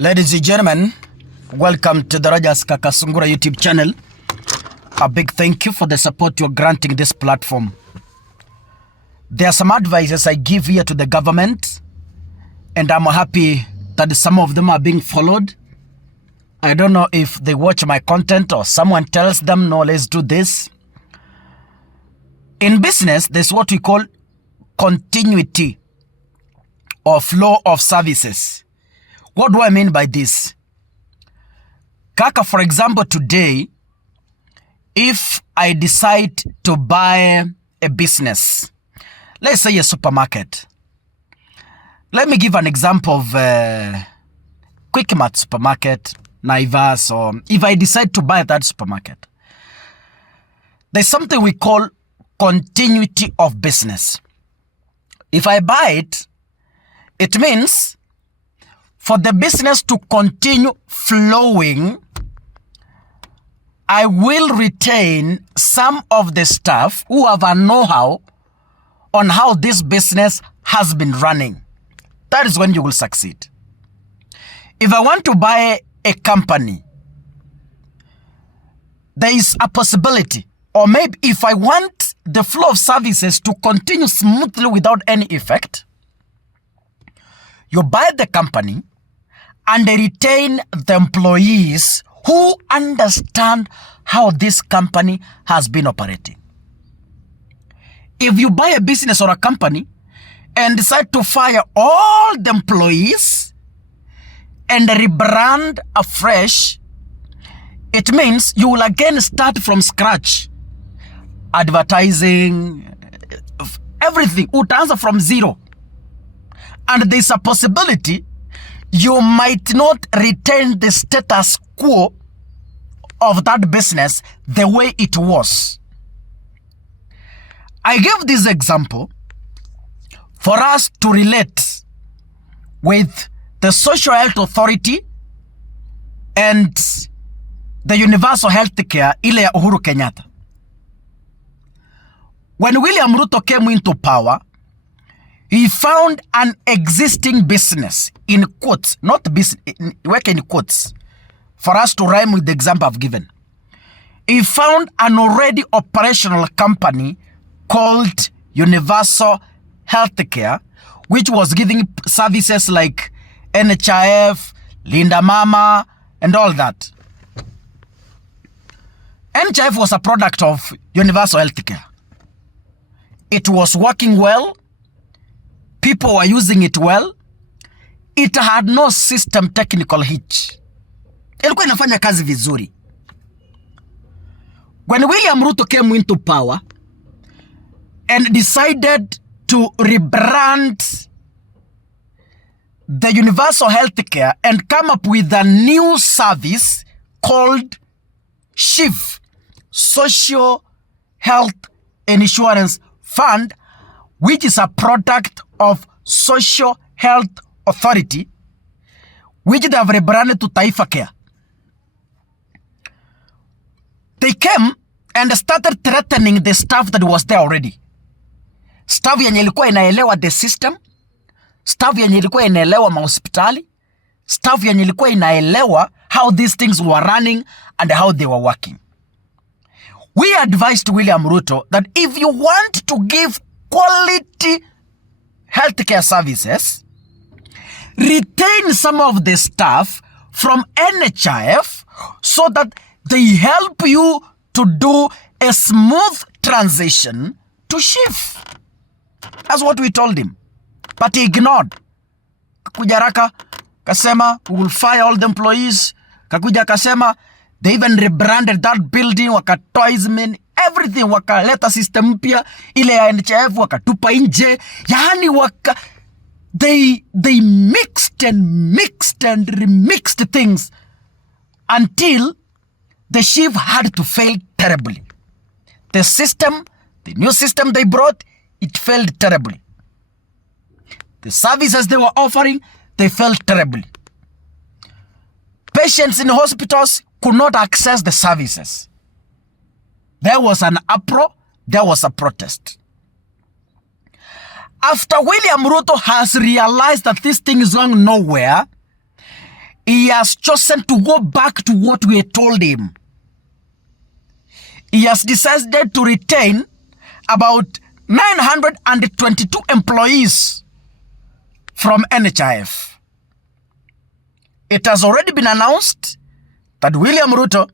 Ladies and gentlemen, welcome to the Rogers Kakasungura YouTube channel. A big thank you for the support you're granting this platform. There are some advices I give here to the government, and I'm happy that some of them are being followed. I don't know if they watch my content or someone tells them, no, let's do this. In business, there's what we call continuity or flow of services. What do I mean by this? Kaka, for example, today, if I decide to buy a business, let's say a supermarket. Let me give an example of Quick Mart supermarket, Naivas, or if I decide to buy that supermarket. There's something we call continuity of business. If I buy it, it means for the business to continue flowing, I will retain some of the staff who have a know-how on how this business has been running. That is when you will succeed. If I want to buy a company, there is a possibility, or maybe if I want the flow of services to continue smoothly without any effect, you buy the company and they retain the employees who understand how this company has been operating. If you buy a business or a company and decide to fire all the employees and rebrand afresh, it means you will again start from scratch. Advertising, everything, utaanza from zero. And there's a possibility you might not retain the status quo of that business the way it was. I give this example for us to relate with the Social Health Authority and the Universal Health Care ile ya Uhuru Kenyatta. When William Ruto came into power, he found an existing business, in quotes, not business, work in quotes, for us to rhyme with the example I've given. He found an already operational company called Universal Healthcare, which was giving services like NHIF, Linda Mama, and all that. NHIF was a product of Universal Healthcare. It was working well. People were using it well. It had no system technical hitch. Ilikuwa inafanya kazi vizuri. When William Ruto came into power and decided to rebrand the Universal Healthcare and come up with a new service called SHIF, Social Health Insurance Fund, which is a product of Social Health Authority, which they have rebranded to Taifa Care. They came and started threatening the staff that was there already. Staff yenye ilikuwa inaelewa the system, staff yenye ilikuwa inaelewa mahospitali, staff yenye ilikuwa inaelewa how these things were running and how they were working. We advised William Ruto that if you want to give quality healthcare services, retain some of the staff from NHIF so that they help you to do a smooth transition to SHIF. That's what we told him. But he ignored. Kakuja raka, kasema, we will fire all the employees. Kakuja kasema, they even rebranded that building, wakatoa izmen, everything, wakaleta system mpya, ile ya NHIF, wakatupa nje. Yani they mixed and remixed things until the SHIF had to fail terribly. The system, the new system they brought, it failed terribly. The services they were offering, they failed terribly. Patients in hospitals could not access the services. There was an uproar, there was a protest. After William Ruto has realized that this thing is going nowhere, he has chosen to go back to what we told him. He has decided to retain about 922 employees from NHIF. It has already been announced that William Ruto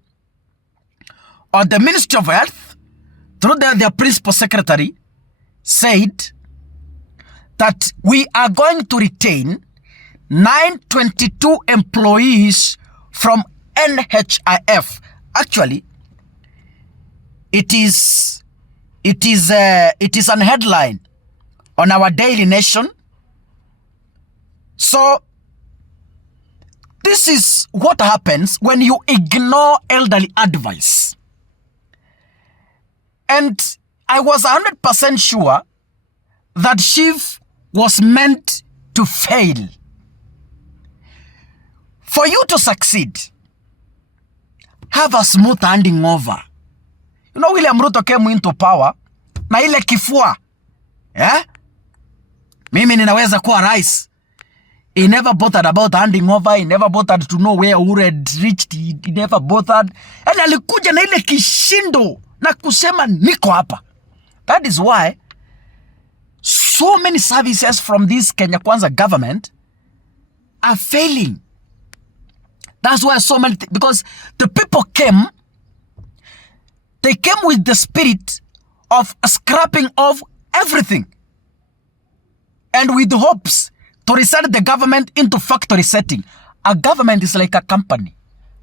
or the Ministry of Health, through their principal secretary, said that we are going to retain 922 employees from NHIF. Actually, it is an headline on our Daily Nation. So this is what happens when you ignore elderly advice. And I was 100% sure that SHIF was meant to fail. For you to succeed, have a smooth handing over. You know, William Ruto came into power na ile kifua. Mimi ninaweza kuwa rais. He never bothered about handing over. He never bothered to know where Uhuru had reached. He never bothered. And alikuja na ile kishindo na kusema niko hapa. That is why so many services from this Kenya Kwanza government are failing. That's why so many because the people came, they came with the spirit of scrapping off everything and with hopes to reset the government into factory setting. A government is like a company.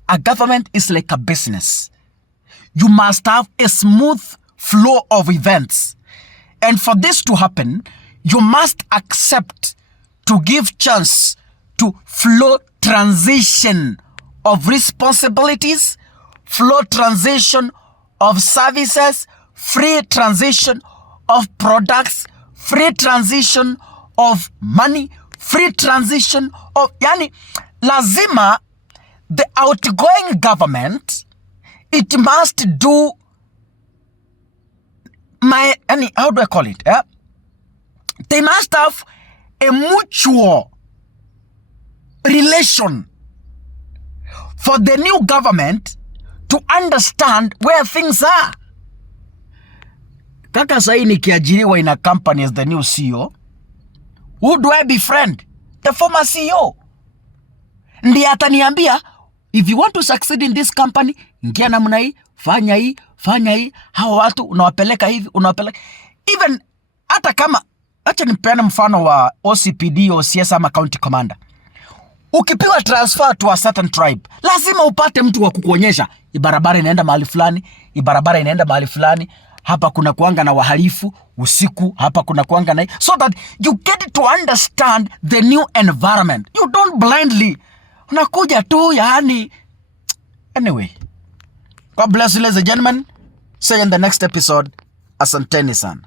A government is like a business. You must have a smooth flow of events. And for this to happen, you must accept to give chance to flow transition of responsibilities, flow transition of services, free transition of products, free transition of money, free transition of lazima the outgoing government, it must do how do I call it? They must have a mutual relation for the new government to understand where things are. Kaka sahi nikiajiriwa in a company as the new CEO, who do I befriend? The former CEO. Ndiye ataniambia, if you want to succeed in this company, ingia namna hii, fanya hii, fanya hii, hawa watu unawapeleka hivi, unawapeleka. Even hata kama, acha nipeane mfano wa OCPD, OCS ama county commander. Ukipiwa transfer to a certain tribe, lazima upate mtu wa kukuonyesha, ibarabara inaenda mahali fulani, ibarabara inaenda mahali fulani, hapa kuna kuanga na wahalifu usiku, hapa kuna kuanga na, so that you get to understand the new environment. You don't blindly unakuja tu yani. Anyway, God bless you ladies and gentlemen. See you in the next episode. Asanteni sana.